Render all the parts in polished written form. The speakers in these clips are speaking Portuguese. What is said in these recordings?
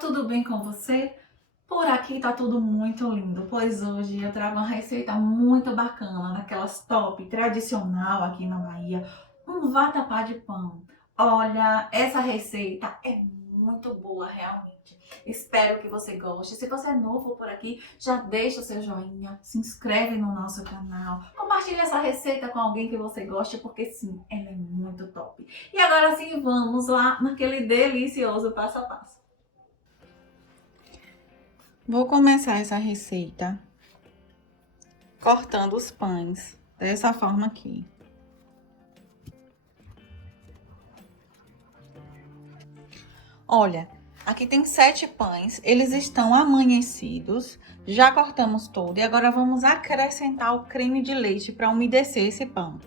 tudo bem com você? Por aqui tá tudo muito lindo, pois hoje eu trago uma receita muito bacana, daquelas top, tradicional aqui na Bahia, um vatapá de pão. Olha, essa receita é muito boa realmente. Espero que você goste. Se você é novo por aqui, já deixa o seu joinha, se inscreve no nosso canal, compartilha essa receita com alguém que você goste, porque sim, ela é muito top. E agora sim, vamos lá naquele delicioso passo a passo. Vou começar essa receita cortando os pães dessa forma aqui. Olha, aqui tem 7 pães, eles estão amanhecidos, já cortamos todo e agora vamos acrescentar o creme de leite para umedecer esse pão.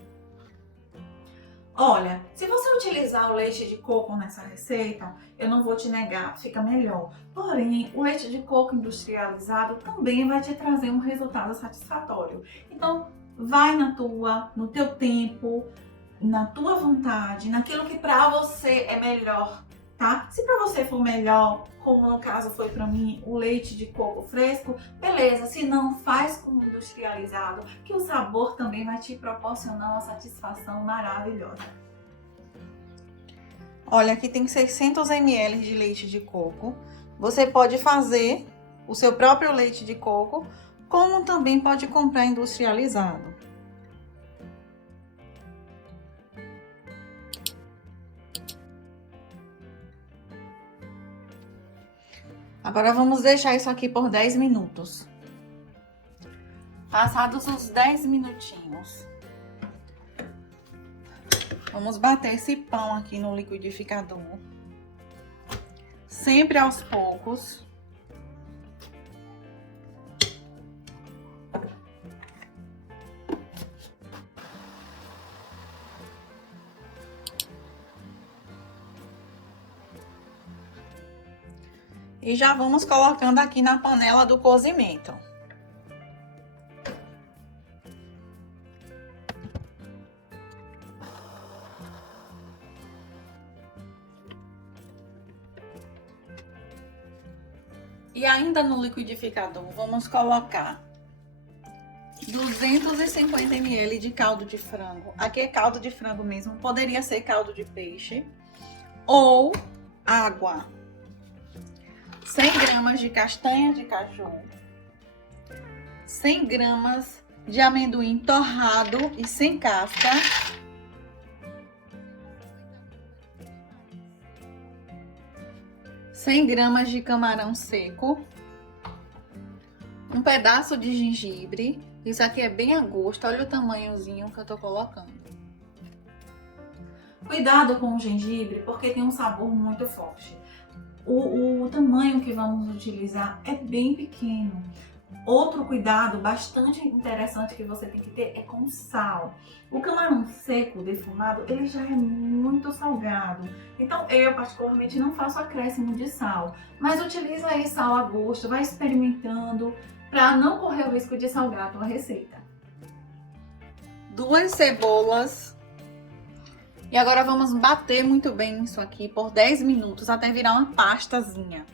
Olha, se você utilizar o leite de coco nessa receita, eu não vou te negar, fica melhor. Porém, o leite de coco industrializado também vai te trazer um resultado satisfatório. Então, vai no teu tempo, na tua vontade, naquilo que pra você é melhor, tá? Se pra você for melhor, como no caso foi pra mim, o leite de coco fresco, beleza. Se não, faz com o industrializado, que o sabor também vai te proporcionar uma satisfação maravilhosa. Olha, aqui tem 600 ml de leite de coco. Você pode fazer o seu próprio leite de coco, como também pode comprar industrializado. Agora vamos deixar isso aqui por 10 minutos. Passados os 10 minutinhos, vamos bater esse pão aqui no liquidificador. Sempre aos poucos. E já vamos colocando aqui na panela do cozimento. E ainda no liquidificador, vamos colocar 250 ml de caldo de frango. Aqui é caldo de frango mesmo, poderia ser caldo de peixe ou água. 100 gramas de castanha de caju, 100 gramas de amendoim torrado e sem casca, 100 gramas de camarão seco, um pedaço de gengibre. Isso aqui é bem a gosto, olha o tamanhozinho que eu tô colocando. Cuidado com o gengibre, porque tem um sabor muito forte. O tamanho que vamos utilizar é bem pequeno. Outro cuidado bastante interessante que você tem que ter é com o sal. O camarão seco defumado, ele já é muito salgado. Então eu particularmente não faço acréscimo de sal, mas utiliza aí sal a gosto, vai experimentando para não correr o risco de salgar a tua receita. 2 cebolas. E agora vamos bater muito bem isso aqui por 10 minutos até virar uma pastazinha.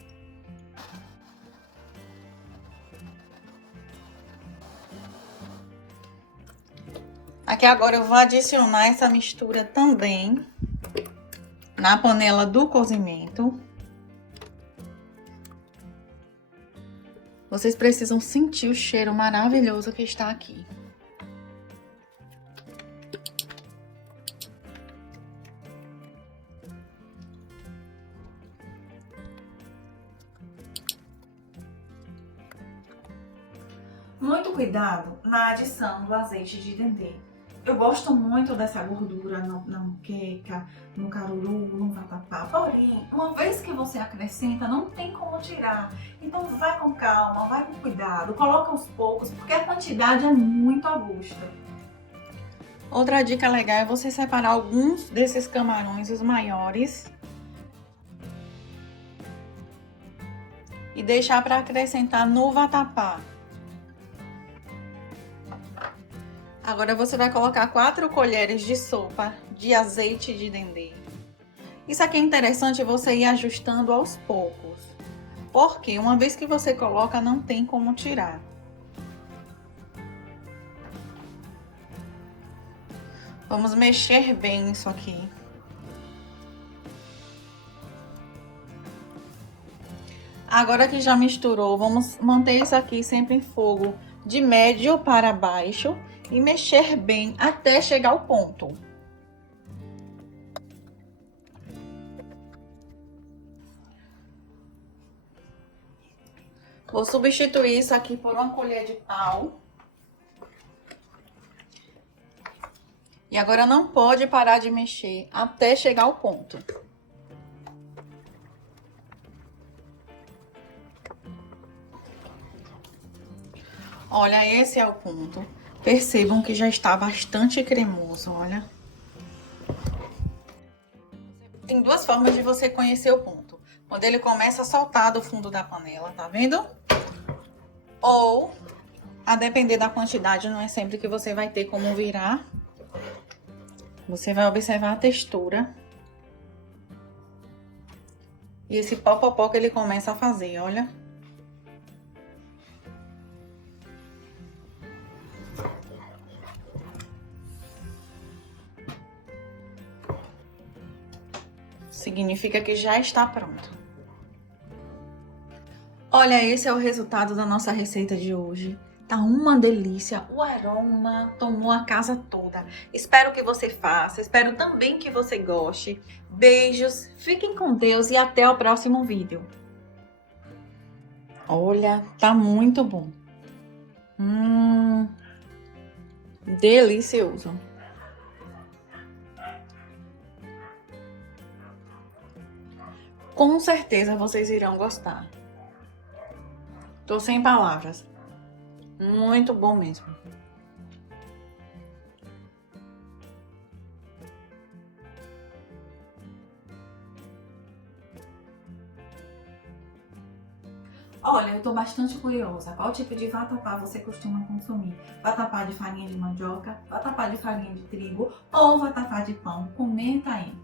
Aqui agora eu vou adicionar essa mistura também na panela do cozimento. Vocês precisam sentir o cheiro maravilhoso que está aqui. Muito cuidado na adição do azeite de dendê. Eu gosto muito dessa gordura na moqueca, no caruru, no vatapá. Porém, uma vez que você acrescenta, não tem como tirar. Então vai com calma, vai com cuidado, coloca aos poucos, porque a quantidade é muito a gosto. Outra dica legal é você separar alguns desses camarões, os maiores, e deixar para acrescentar no vatapá. Agora você vai colocar 4 colheres de sopa de azeite de dendê. Isso aqui é interessante você ir ajustando aos poucos. Porque uma vez que você coloca, não tem como tirar. Vamos mexer bem isso aqui. Agora que já misturou, vamos manter isso aqui sempre em fogo de médio para baixo e mexer bem até chegar ao ponto. Vou substituir isso aqui por uma colher de pau. E agora não pode parar de mexer até chegar ao ponto. Olha, esse é o ponto. Percebam que já está bastante cremoso, olha. Tem duas formas de você conhecer o ponto. Quando ele começa a soltar do fundo da panela, tá vendo? Ou, a depender da quantidade, não é sempre que você vai ter como virar. Você vai observar a textura. E esse pó que ele começa a fazer, olha. Significa que já está pronto. Olha, esse é o resultado da nossa receita de hoje. Tá uma delícia, o aroma tomou a casa toda. Espero que você faça, espero também que você goste. Beijos, fiquem com Deus e até o próximo vídeo. Olha, tá muito bom. Delicioso. Com certeza vocês irão gostar. Tô sem palavras. Muito bom mesmo. Olha, eu tô bastante curiosa. Qual tipo de vatapá você costuma consumir? Vatapá de farinha de mandioca, vatapá de farinha de trigo ou vatapá de pão? Comenta aí.